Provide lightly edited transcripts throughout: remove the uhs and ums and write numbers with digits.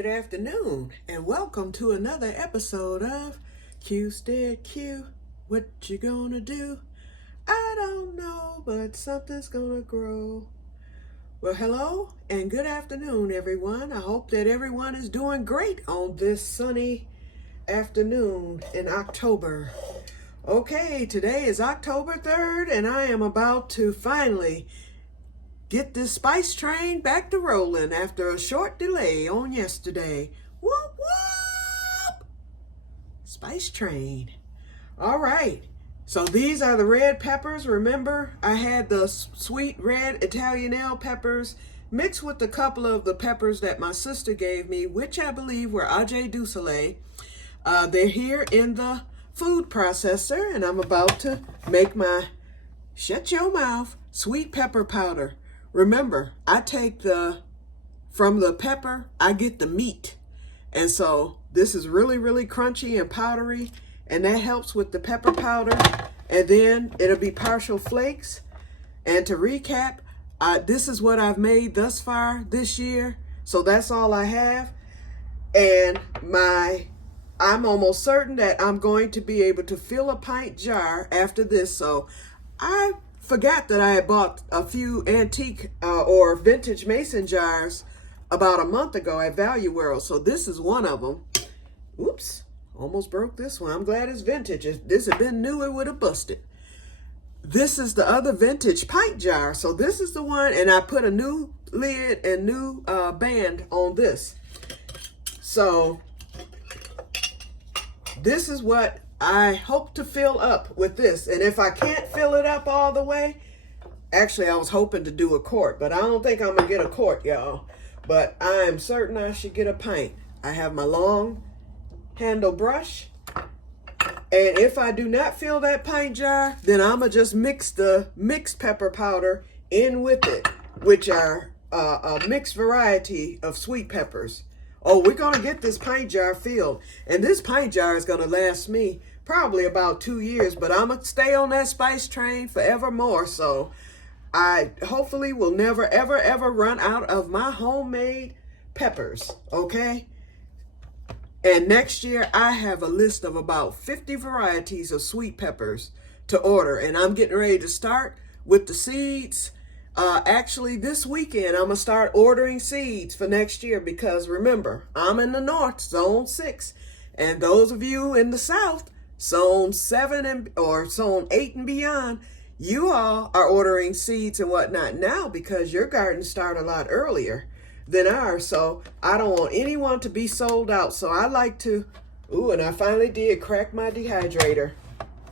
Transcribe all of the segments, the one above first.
Good afternoon, and welcome to another episode of Que-stead-Que. What you gonna do? I don't know, but something's gonna grow. Well, hello and good afternoon, everyone. I hope that everyone is doing great on this sunny afternoon in October. Okay, today is October 3rd, and I am about to finally get this spice train back to rolling after a short delay on yesterday. Whoop, whoop! Spice train. All right. So these are the red peppers. Remember, I had the sweet red Italianelle peppers mixed with a couple of the peppers that my sister gave me, which I believe were Ajay du Soleil. They're here in the food processor, and I'm about to make my, shut your mouth, sweet pepper powder. Remember, I take from the pepper, I get the meat. And so this is really, really crunchy and powdery, and that helps with the pepper powder. And then it'll be partial flakes. And to recap, this is what I've made thus far this year. So that's all I have. And I'm almost certain that I'm going to be able to fill a pint jar after this. So I forgot that I had bought a few antique or vintage mason jars about a month ago at Value World. So this is one of them. Oops, almost broke this one. I'm glad it's vintage. If this had been new, it would have busted. This is the other vintage pint jar. So this is the one, and I put a new lid and new band on this. So this is what I hope to fill up with this. And if I can't fill it up all the way, actually I was hoping to do a quart, but I don't think I'm gonna get a quart, y'all. But I'm certain I should get a pint. I have my long handle brush. And if I do not fill that pint jar, then I'm gonna just mix the mixed pepper powder in with it, which are a mixed variety of sweet peppers. Oh, we're gonna get this pint jar filled. And this pint jar is gonna last me probably about 2 years, but I'm gonna stay on that spice train forevermore. So I hopefully will never, ever, ever run out of my homemade peppers, okay? And next year, I have a list of about 50 varieties of sweet peppers to order. And I'm getting ready to start with the seeds. Actually, this weekend, I'm going to start ordering seeds for next year because remember, I'm in the north, zone 6. And those of you in the south, zone 7 or zone 8 and beyond, you all are ordering seeds and whatnot now because your gardens start a lot earlier than ours. So I don't want anyone to be sold out. So I like to, and I finally did crack my dehydrator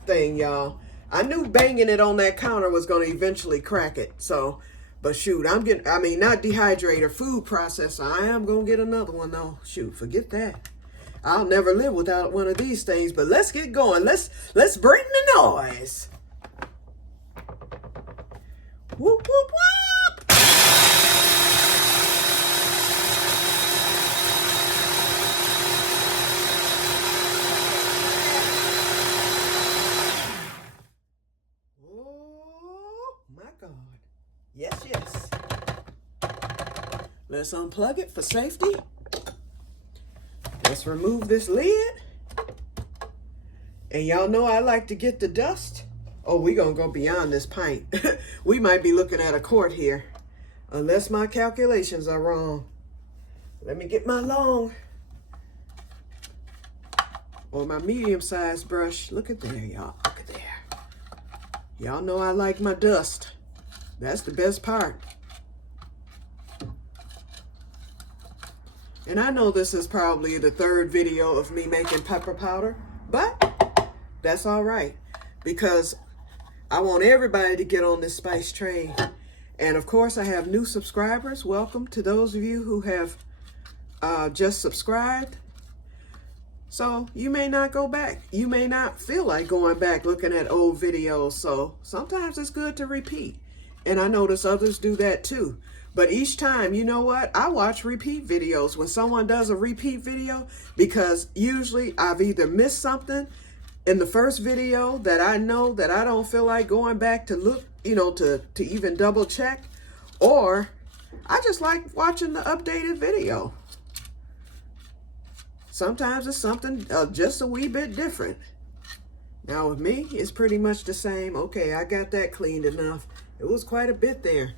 thing, y'all. I knew banging it on that counter was going to eventually crack it. So, but shoot, not dehydrator, food processor. I am going to get another one though. Shoot, forget that. I'll never live without one of these things, but let's get going. Let's bring the noise. Whoop, whoop, whoop. Oh, my God. Yes, yes. Let's unplug it for safety. Let's remove this lid. And y'all know I like to get the dust. Oh, we're going to go beyond this pint. We might be looking at a quart here. Unless my calculations are wrong. Let me get my long or my medium-sized brush. Look at there, y'all. Look at there. Y'all know I like my dust. That's the best part. And I know this is probably the 3rd video of me making pepper powder, but that's all right because I want everybody to get on this spice train. And of course, I have new subscribers. Welcome to those of you who have just subscribed. So you may not go back. You may not feel like going back looking at old videos. So sometimes it's good to repeat. And I notice others do that too. But each time, you know what? I watch repeat videos when someone does a repeat video because usually I've either missed something in the first video that I know that I don't feel like going back to look, to even double check, or I just like watching the updated video. sometimes it's something just a wee bit different. Now with me, it's pretty much the same. Okay, I got that cleaned enough. It was quite a bit there.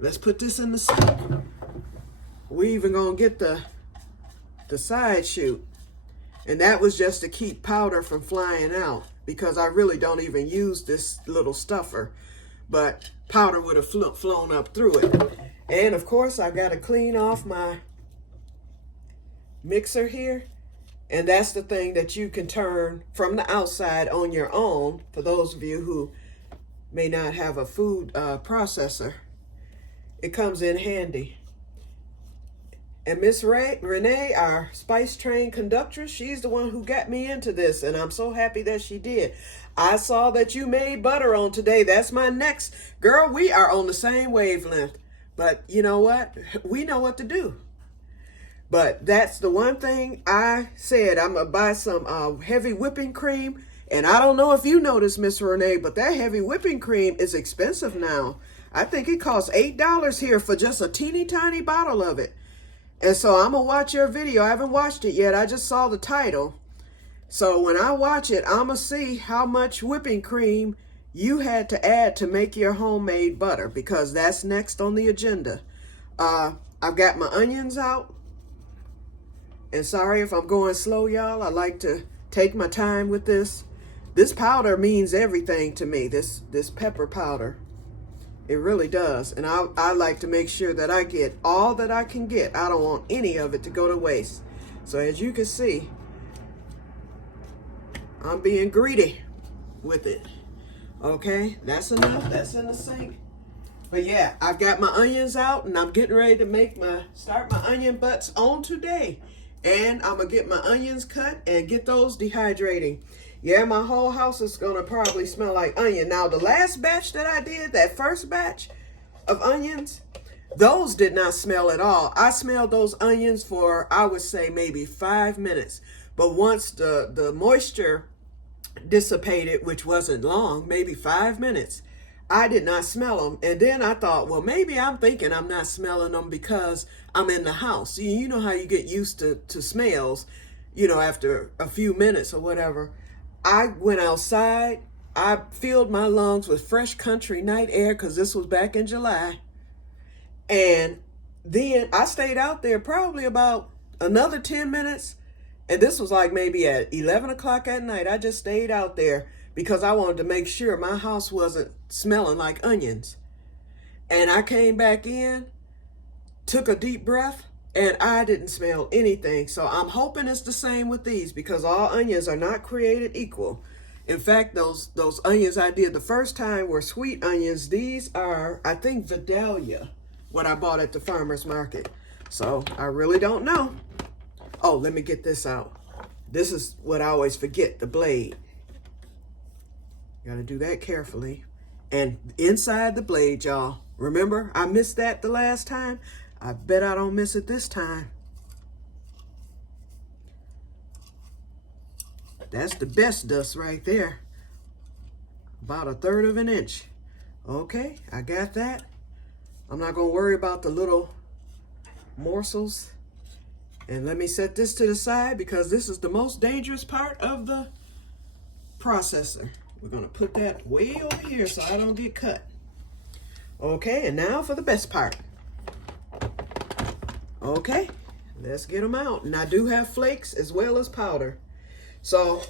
Let's put this in the sink. We even gonna get the side chute. And that was just to keep powder from flying out, because I really don't even use this little stuffer. But powder would have flown up through it. And of course, I've got to clean off my mixer here. And that's the thing that you can turn from the outside on your own, for those of you who may not have a food processor. It comes in handy. And Miss Renee, our Spice Train conductress, she's the one who got me into this, and I'm so happy that she did. I saw that you made butter on today. That's my next. Girl, we are on the same wavelength. But you know what? We know what to do. But that's the one thing I said. I'm going to buy some heavy whipping cream. And I don't know if you noticed, Miss Renee, but that heavy whipping cream is expensive now. I think it costs $8 here for just a teeny tiny bottle of it. And so I'm going to watch your video. I haven't watched it yet. I just saw the title. So when I watch it, I'm going to see how much whipping cream you had to add to make your homemade butter, because that's next on the agenda. I've got my onions out. And sorry if I'm going slow, y'all. I like to take my time with this. This powder means everything to me, this pepper powder. It really does. And I like to make sure that I get all that I can get. I don't want any of it to go to waste. So as you can see, I'm being greedy with it. Okay, that's enough. That's in the sink. But yeah, I've got my onions out, and I'm getting ready to start my onion butts on today. And I'm going to get my onions cut and get those dehydrating. Yeah, my whole house is going to probably smell like onion. Now, the last batch that I did, that first batch of onions, those did not smell at all. I smelled those onions for, I would say, maybe 5 minutes. But once the moisture dissipated, which wasn't long, maybe 5 minutes, I did not smell them. And then I thought, well, maybe I'm thinking I'm not smelling them because I'm in the house. You know how you get used to smells, after a few minutes or whatever. I went outside. I filled my lungs with fresh country night air, because this was back in July. And then I stayed out there probably about another 10 minutes. And this was like maybe at 11 o'clock at night. I just stayed out there because I wanted to make sure my house wasn't smelling like onions. And I came back in, took a deep breath, and I didn't smell anything. So I'm hoping it's the same with these, because all onions are not created equal. In fact, those onions I did the first time were sweet onions. These are, I think, Vidalia, what I bought at the farmer's market. So I really don't know. Oh, let me get this out. This is what I always forget, the blade. Got to do that carefully. And inside the blade, y'all. Remember, I missed that the last time. I bet I don't miss it this time. That's the best dust right there. About 1/3 of an inch. Okay, I got that. I'm not going to worry about the little morsels. And let me set this to the side, because this is the most dangerous part of the processor. We're going to put that way over here so I don't get cut. Okay, and now for the best part. Okay, let's get them out. And I do have flakes as well as powder. So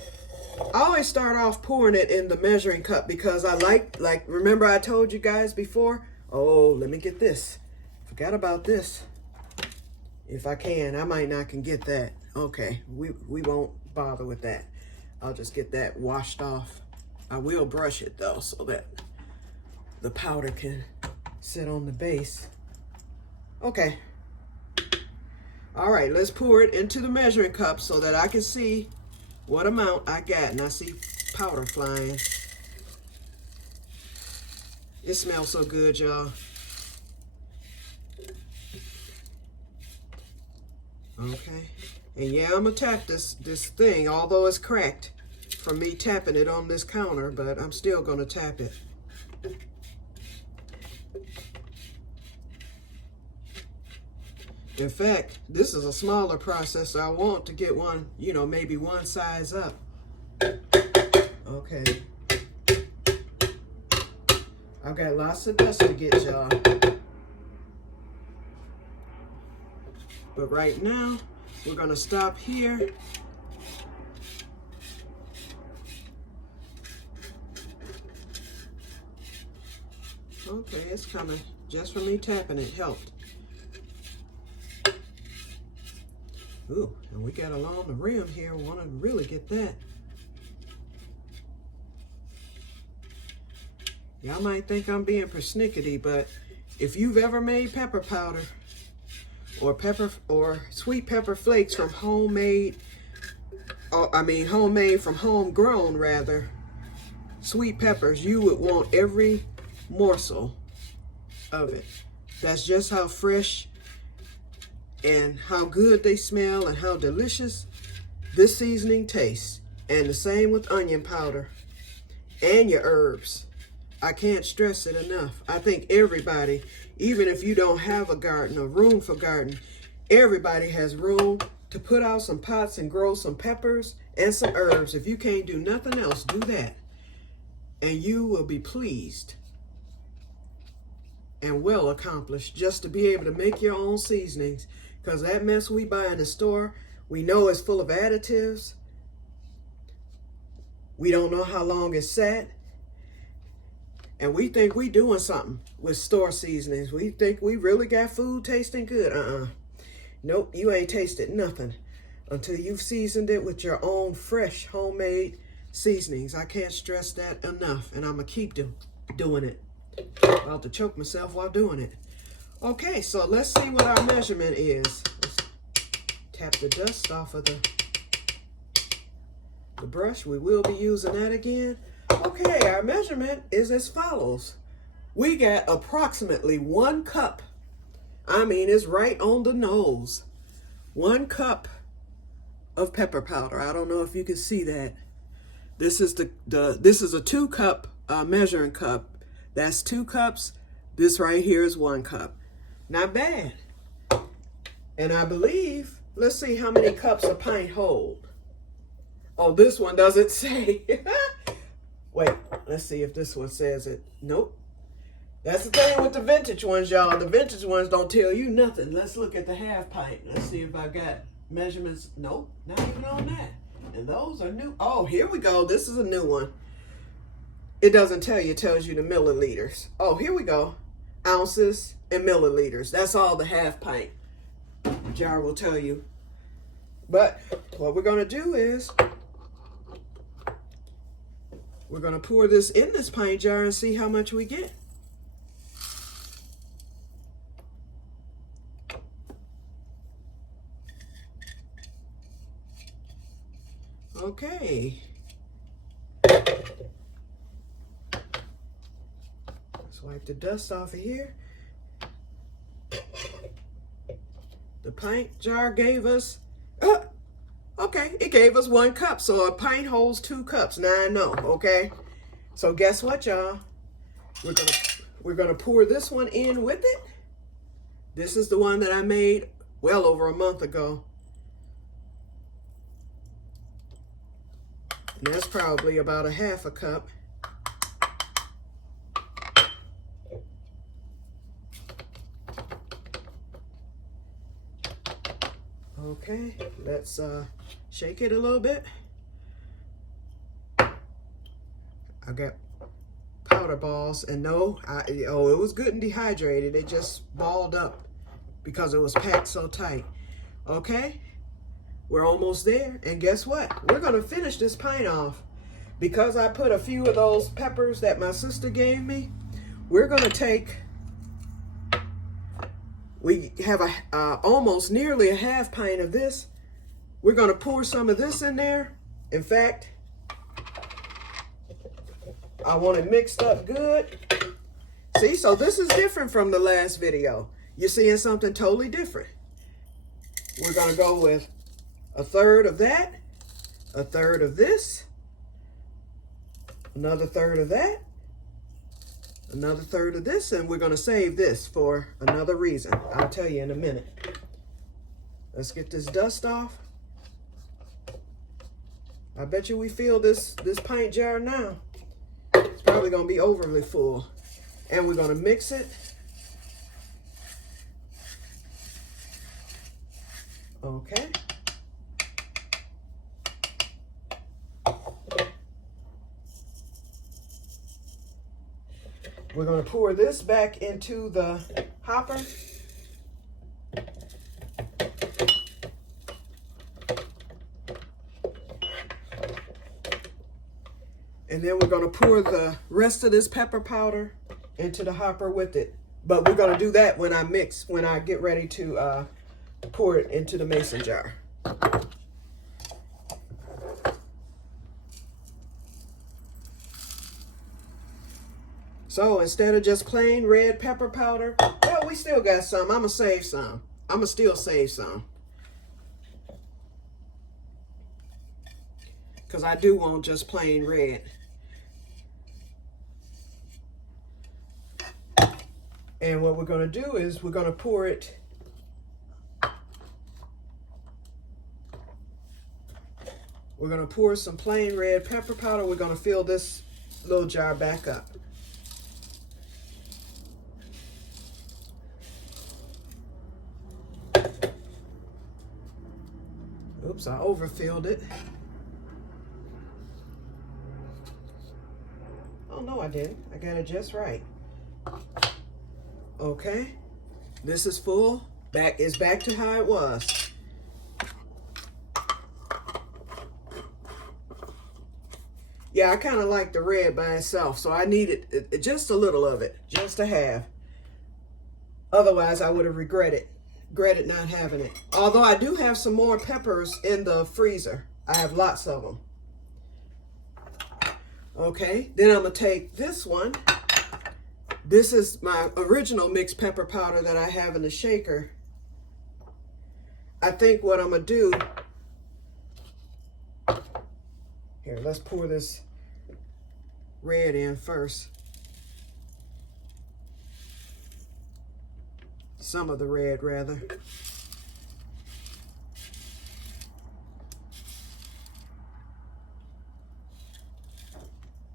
I always start off pouring it in the measuring cup, because I like remember I told you guys before? Oh, let me get this. Forgot about this. If I can, I might not can get that. Okay, we won't bother with that. I'll just get that washed off. I will brush it though, so that the powder can sit on the base. Okay. All right, let's pour it into the measuring cup so that I can see what amount I got. And I see powder flying. It smells so good, y'all. Okay. And yeah, I'm gonna tap this thing, although it's cracked from me tapping it on this counter, but I'm still gonna tap it. In fact, this is a smaller processor. I want to get one, you know, maybe one size up. Okay. I've got lots of dust to get, y'all. But right now, we're going to stop here. Okay, it's coming. Just from me tapping it helped. Ooh, and we got along the rim here. We want to really get that. Y'all might think I'm being persnickety, but if you've ever made pepper powder or sweet pepper flakes from homemade from homegrown rather, sweet peppers, you would want every morsel of it. That's just how fresh and how good they smell and how delicious this seasoning tastes. And the same with onion powder and your herbs. I can't stress it enough. I think everybody, even if you don't have a garden or room for garden, everybody has room to put out some pots and grow some peppers and some herbs. If you can't do nothing else, do that. And you will be pleased and well accomplished just to be able to make your own seasonings. Because that mess we buy in the store, we know it's full of additives. We don't know how long it's sat. And we think we doing something with store seasonings. We think we really got food tasting good. Nope, you ain't tasted nothing until you've seasoned it with your own fresh homemade seasonings. I can't stress that enough, and I'm going to keep doing it. I'll have to choke myself while doing it. Okay, so let's see what our measurement is. Let's tap the dust off of the brush. We will be using that again. Okay, our measurement is as follows. We got approximately 1 cup. I mean, it's right on the nose. 1 cup of pepper powder. I don't know if you can see that. This is this is a 2 cup measuring cup. That's 2 cups. This right here is 1 cup. Not bad. And I believe, let's see how many cups a pint hold. Oh, this one doesn't say. Wait, let's see if this one says it. Nope. That's the thing with the vintage ones, y'all. The vintage ones don't tell you nothing. Let's look at the half pint. Let's see if I got measurements. Nope, not even on that. And those are new. Oh, here we go. This is a new one. It doesn't tell you. It tells you the milliliters. Oh, here we go. Ounces and milliliters. That's all the half pint jar will tell you. But what we're going to do is we're going to pour this in this pint jar and see how much we get. Okay. Let's wipe the dust off of here. The pint jar gave us, okay, it gave us 1 cup. So a pint holds 2 cups. Now I know, okay? So guess what, y'all? We're gonna pour this one in with it. This is the one that I made well over a month ago. And that's probably about a half a cup. Okay, let's shake it a little bit. I got powder balls, and no, it was good and dehydrated. It just balled up because it was packed so tight. Okay, we're almost there, and guess what? We're gonna finish this pint off. Because I put a few of those peppers that my sister gave me, we're gonna take, we have almost nearly a half pint of this. We're gonna pour some of this in there. In fact, I want it mixed up good. See, so this is different from the last video. You're seeing something totally different. We're gonna go with 1/3 of that, 1/3 of this, another 1/3 of that, another 1/3 of this, and we're gonna save this for another reason. I'll tell you in a minute. Let's get this dust off. I bet you we fill this pint jar now. It's probably gonna be overly full. And we're gonna mix it. Okay. We're going to pour this back into the hopper. And then we're going to pour the rest of this pepper powder into the hopper with it. But we're going to do that when I get ready to pour it into the mason jar. So instead of just plain red pepper powder, well, we still got some. I'm going to save some. I'm going to still save some. Because I do want just plain red. And what we're going to do is we're going to pour it. We're going to pour some plain red pepper powder. We're going to fill this little jar back up. Oops, I overfilled it. Oh, no, I didn't. I got it just right. Okay. This is full. It's back to how it was. Yeah, I kind of like the red by itself, so I needed just a little of it, just a half. Otherwise, I would have regretted not having it. Although I do have some more peppers in the freezer. I have lots of them. Okay, then I'm going to take this one. This is my original mixed pepper powder that I have in the shaker. I think what I'm going to do... Here, let's pour this red in first. Some of the red, rather.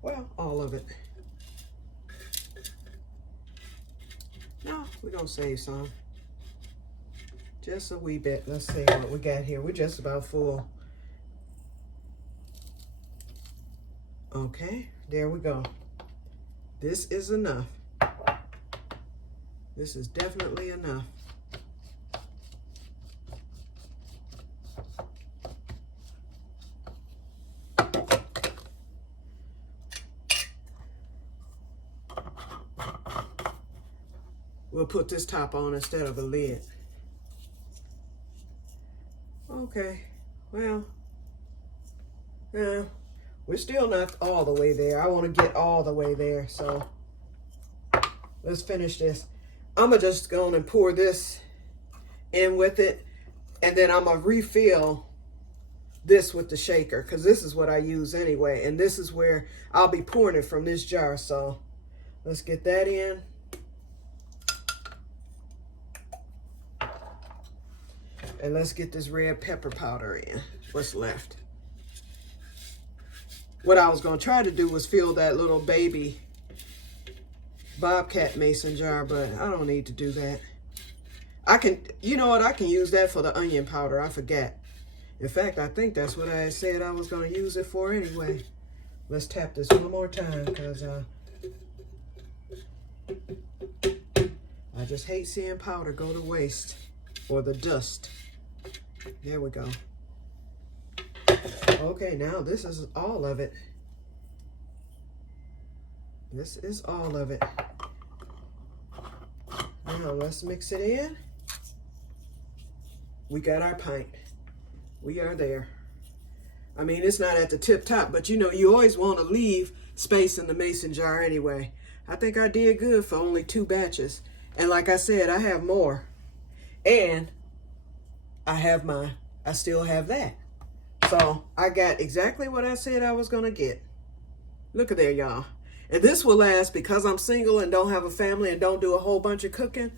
Well, all of it. No, we're going to save some. Just a wee bit. Let's see what we got here. We're just about full. Okay, there we go. This is enough. This is definitely enough. We'll put this top on instead of a lid. Okay, well, we're still not all the way there. I want to get all the way there, so let's finish this. I'm just going to pour this in with it, and then I'm going to refill this with the shaker, because this is what I use anyway, and this is where I'll be pouring it from this jar. So let's get that in. And let's get this red pepper powder in, what's left. What I was going to try to do was fill that little baby Bobcat mason jar, but I don't need to do that. I can, you know what, I can use that for the onion powder. I forgot. In fact, I think that's what I said I was going to use it for anyway. Let's tap this one more time, because I just hate seeing powder go to waste, or the dust. There we go. Okay, now this is all of it. This is all of it. Now let's mix it in. We got our pint. We are there. I mean, it's not at the tip top, but you know, you always want to leave space in the mason jar anyway. I think I did good for only 2 batches. And like I said, I have more. And I still have that. So I got exactly what I said I was going to get. Look at there, y'all. And this will last, because I'm single and don't have a family and don't do a whole bunch of cooking.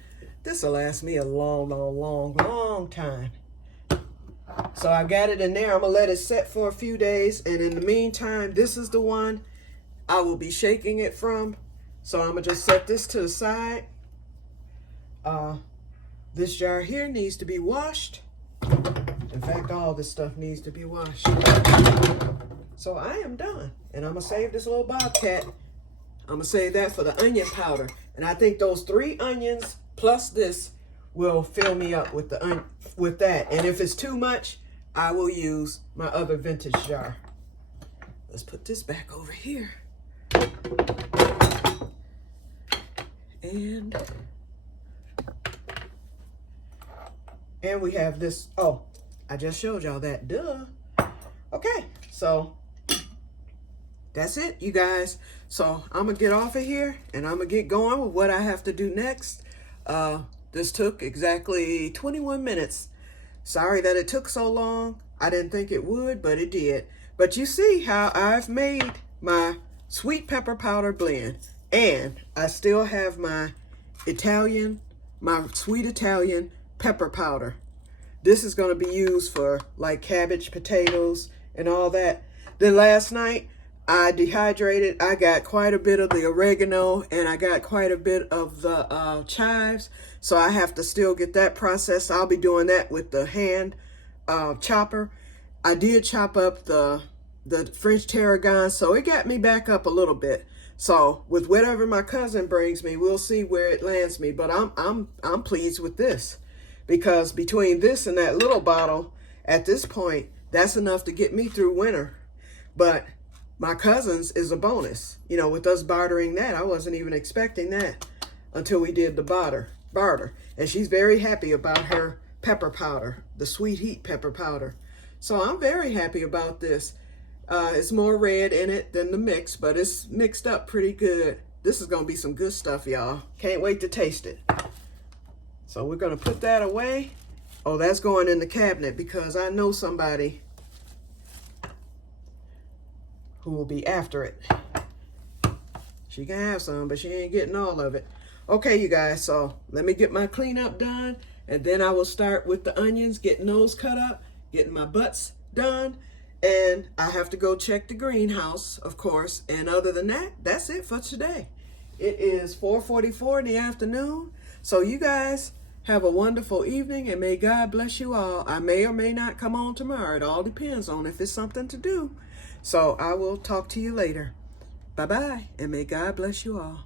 This will last me a long, long, long, long time. So I got it in there. I'm going to let it set for a few days. And in the meantime, this is the one I will be shaking it from. So I'm going to just set this to the side. This jar here needs to be washed. In fact, all this stuff needs to be washed. So I am done. And I'm going to save this little bobcat. I'm going to save that for the onion powder. And I think those 3 onions plus this will fill me up with that. And if it's too much, I will use my other vintage jar. Let's put this back over here. And we have this. Oh, I just showed y'all that. Duh. Okay, so that's it, you guys. So I'm going to get off of here and I'm going to get going with what I have to do next. This took exactly 21 minutes. Sorry that it took so long. I didn't think it would, but it did. But you see how I've made my sweet pepper powder blend. And I still have my sweet Italian pepper powder. This is going to be used for like cabbage, potatoes, and all that. Then last night, I dehydrated. I got quite a bit of the oregano and I got quite a bit of the chives. So I have to still get that processed. I'll be doing that with the hand chopper. I did chop up the French tarragon, so it got me back up a little bit. So with whatever my cousin brings me, we'll see where it lands me. But I'm pleased with this, because between this and that little bottle, at this point, that's enough to get me through winter. But my cousin's is a bonus. You know, with us bartering that, I wasn't even expecting that until we did the barter. And she's very happy about her pepper powder, the sweet heat pepper powder. So I'm very happy about this. It's more red in it than the mix, but it's mixed up pretty good. This is going to be some good stuff, y'all. Can't wait to taste it. So we're going to put that away. Oh, that's going in the cabinet because I know somebody who will be after it. She can have some, but she ain't getting all of it. Okay, you guys, so let me get my cleanup done, and then I will start with the onions, getting those cut up, getting my butts done, and I have to go check the greenhouse, of course. And other than that, that's it for today. It is 4:44 in the afternoon, so you guys have a wonderful evening, and may God bless you all. I may or may not come on tomorrow. It all depends on if it's something to do. So I will talk to you later. Bye-bye, and may God bless you all.